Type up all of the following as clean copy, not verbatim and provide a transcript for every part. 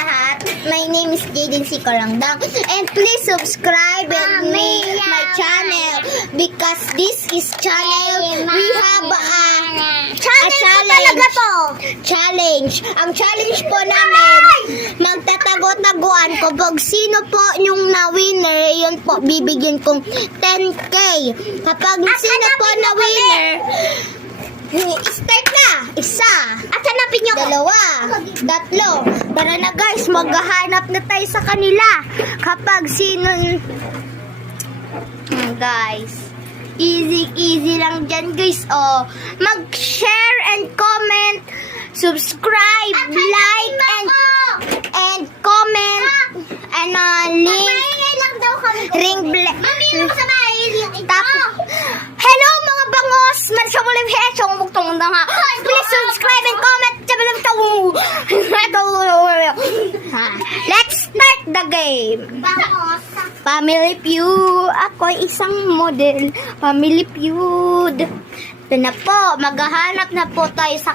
lahat. My name is Jaden C. Karangdang. And please subscribe and my channel because this is channel. We have a challenge. Ang challenge po namin, magtatago-taguan ko pag sino po yung na-winner, yun po, bibigyan kong 10K. Kapag sino po na-winner, start na! Isa! At hanapin nyo! Dalawa! Tatlo! Tara na guys, maghahanap na tayo sa kanila. Kapag sino... guys, easy lang dyan guys. Oh, mag-share and comment, subscribe, like, and comment, and link, ring bell. Hello mga bangos! Marisha mo lang hesong mugtong na nga. Please subscribe and comment. Let's start the game. Family Feud. Ako'y isang model. Family Feud. Ito na po. Maghahanap na po tayo sa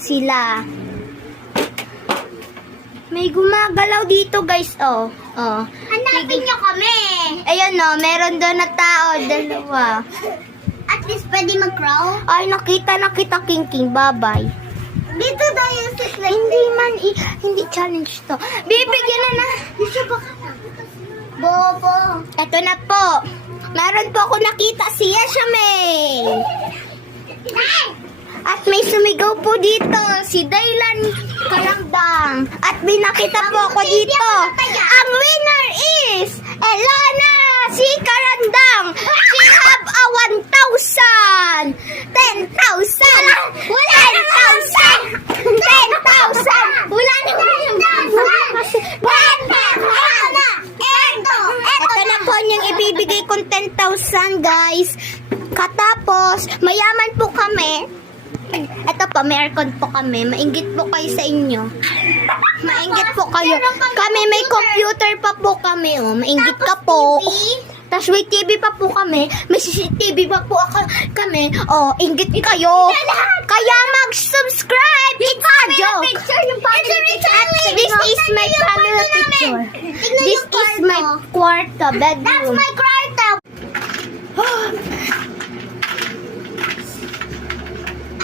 sila. May gumagalaw dito guys. Oh. Hanapin nyo kami. Ayan o. Meron doon na tao. Dalawa. At least pwede mag-crawl. Ay, nakita King. Bye-bye. Dito tayo sa slide. Hindi challenge to. Bibigyan na. Bobo. Ito na po. Meron po ako nakita si Yesha May. At may sumigaw po dito, si Daylan Karangdang. At may nakita po ako dito. Ang winner is Elana si Karangdang. She have a 1,000. 10,000. 10,000. 10,000. Wala na tayo. Ito na po yung ibibigay kong 10,000 guys. Katapos, mayaman po kami. Ito po, may aircon po kami. Mainggit po kayo sa inyo. Mainggit po kayo. Kami may computer pa po kami. Oh. Mainggit ka po. Tapos may TV pa po kami. May CCTV pa po kami. Oh, inggit kayo. Kaya mag-subscribe. It's a joke. This is my family picture. This is my kwarto, bedroom. That's my kwarto.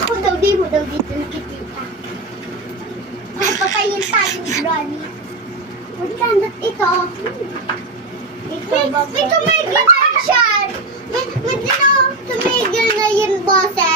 Ako daw dito nakikita. Ay, patayin tayo ni Granny. Magkandot ito. Ito may ginasyan. May tumigil na yung boses.